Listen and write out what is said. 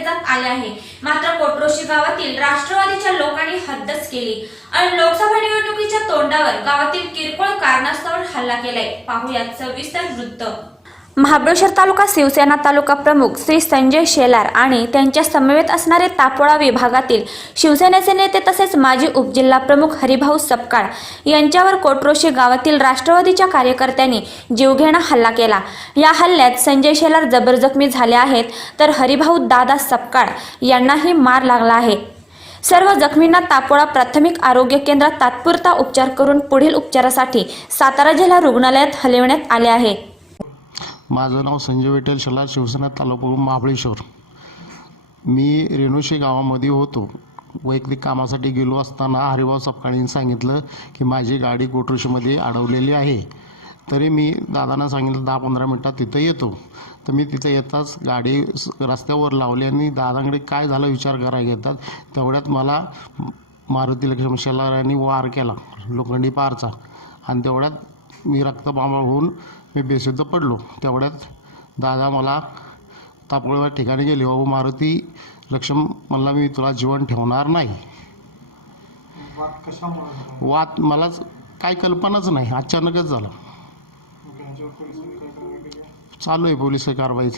दखलंदेण्यात आले आहे। मात्र कोट्रोशी गावातील राष्ट्रवादीच्या लोकांनी हद्दच केली आणि लोकसभा निवडणुकीच्या तोंडावर गावातील किरकोळ कारणास्तव हल्ला केलाय। पाहूयात सविस्तर वृत्त। महाबळेश्वर तालुका शिवसेना तालुका प्रमुख श्री संजय शेलार आणि त्यांच्या समवेत असणारे तापोळा विभागातील शिवसेनेचे नेते तसेच माजी उपजिल्हा प्रमुख हरिभाऊ सपकाळ यांच्यावर कोट्रोशी गावातील राष्ट्रवादीच्या कार्यकर्त्यांनी जीवघेणा हल्ला केला। या हल्ल्यात संजय शेलार जबर जखमी झाले आहेत, तर हरिभाऊ दादा सपकाळ यांनाही मार लागला आहे। सर्व जखमींना तापोळा प्राथमिक आरोग्य केंद्रात तात्पुरता उपचार करून पुढील उपचारासाठी सातारा जिल्हा रुग्णालयात हलविण्यात आले आहे। माझं नाव संजय विठ्ठल शेलार, शिवसेना तालुका महाबळेश्वर। मी रेणुशी गावामध्ये होतो। वैयक्तिक कामासाठी गेलो असताना हरिभाऊ सपकाळींनी सांगितलं की माझी गाडी कोट्रोशीमध्ये अडवलेली आहे। तरी मी दादांना सांगितलं 10-15 मिनटात तिथं येतो। तर मी तिथं येताच गाडी रस्त्यावर लावली आणि दादांकडे काय झालं विचार करायला घेतात, तेवढ्यात मला मारुती लक्ष्मण शेलार यांनी वार केला लोखंडी पारचा आणि तेवढ्यात मी रक्तपांबाळ होऊन मी बेशुद्ध पडलो। तेवढ्यात दादा मला तापोळा ठिकाणी गेले, बाबू मारुती लक्ष्मण म्हणला मी तुला जीवन ठेवणार नाही। वाद मला काय कल्पनाच नाही, अचानकच झालं। चालू आहे पोलीस कारवाई।